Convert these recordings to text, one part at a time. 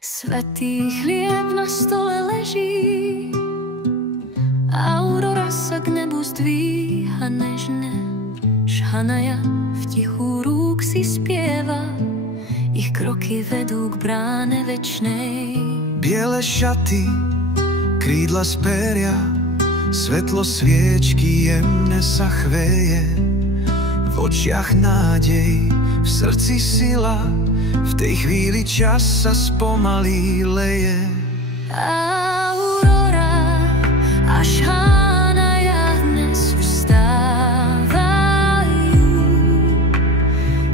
Svätý chlieb na stole leží, aurora sa k nebu zdvíha nežne. Šhanaja v tichu rúk si spieva, ich kroky vedú k bráne večnej. Biele šaty, krídla z peria, svetlo sviečky jemne sa chveje. V očiach nádej, v srdci sila, v tej chvíli čas sa spomalí leje. Aurora a Šhanaja dnes vstávajú,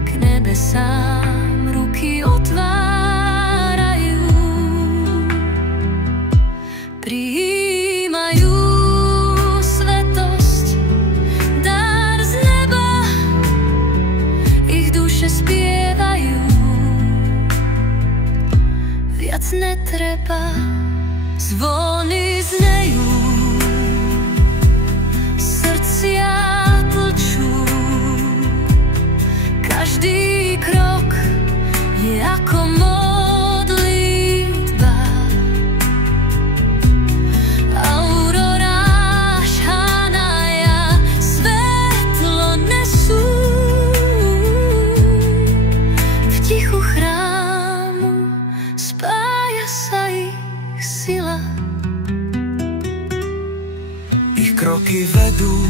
k nebesám ruky otvárajú, prijímajú svetosť, dar z neba, ich duše spievajú. Viac netreba, zvony znejú, srdcia tlčú, každý krok je ako modlitba. Aurora, Šhanaja svetlo nesú, v tichu chrámu spája sa ich sila. Ich kroky vedú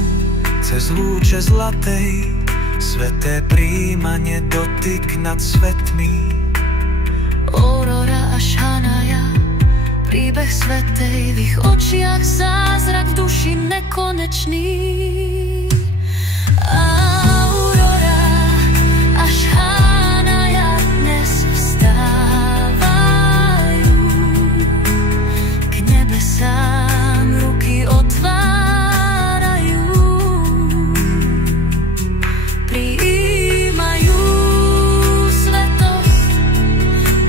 cez lúče zlatej, sveté prijímanie, dotyk nad svetmi. Aurora a Šhanaja, príbeh svätej, v ich očiach zázrak, v duši nekonečný. Aurora a Šhanaja dnes vstávajú, k nebesám ruky otvárajú, prijímajú svetosť,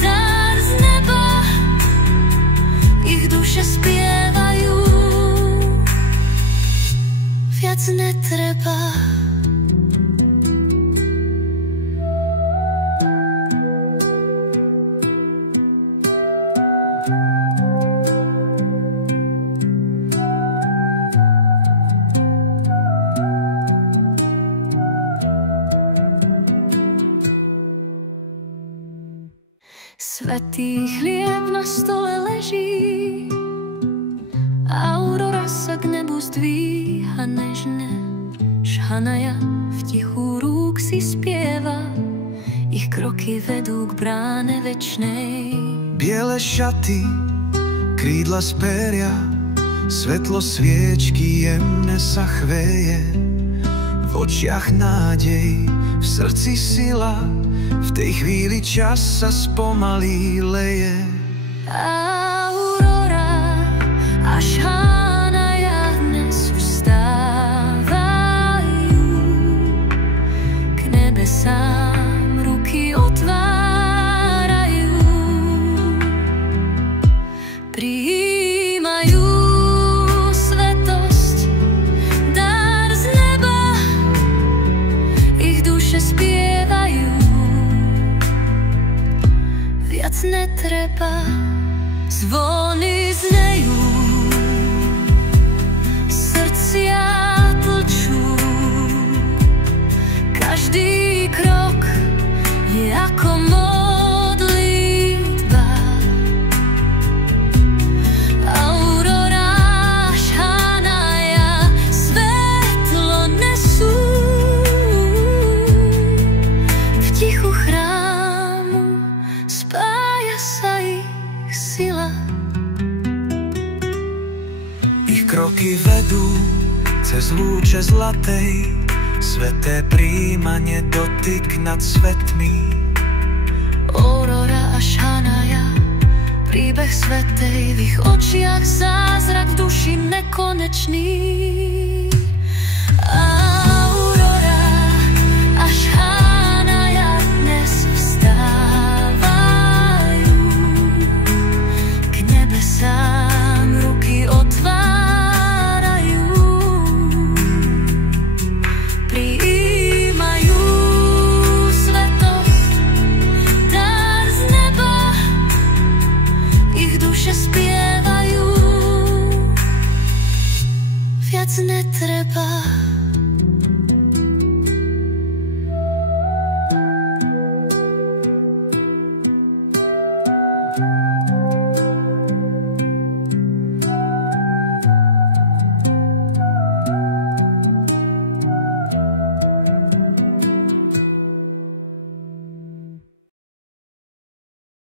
dar z neba, ich duše spievajú. Viac netreba. Svätý chlieb na stole leží, aurora sa k nebu zdvíha nežne. Šhanaja v tichu rúk si spieva, ich kroky vedú k bráne večnej. Biele šaty, krídla z peria, svetlo sviečky jemne sa chveje. V očiach nádej, v srdci sila, v tej chvíli čas sa spomalí leje. Aurora a Šhanaja dnes vstávajú, k nebesám ruky otvárajú, prijímajú svetosť, dar z neba, ich duše spievajú. Viac netreba, zvony znejú, srdcia tlčú, každý krok je ako modlitba. Aurora, Šhanaja svetlo nesú, v tichu chrámu spája sa ich sila. Ich kroky vedú cez lúče zlatej, sveté prijímanie, dotyk nad svetmi. Aurora a Šhanaja, príbeh svätej, v ich očiach zázrak, v duši nekonečný. Aurora a Šhanaja dnes vstávajú, k nebesám ruky otvárajú, prijímajú svetosť, dar z neba, teba.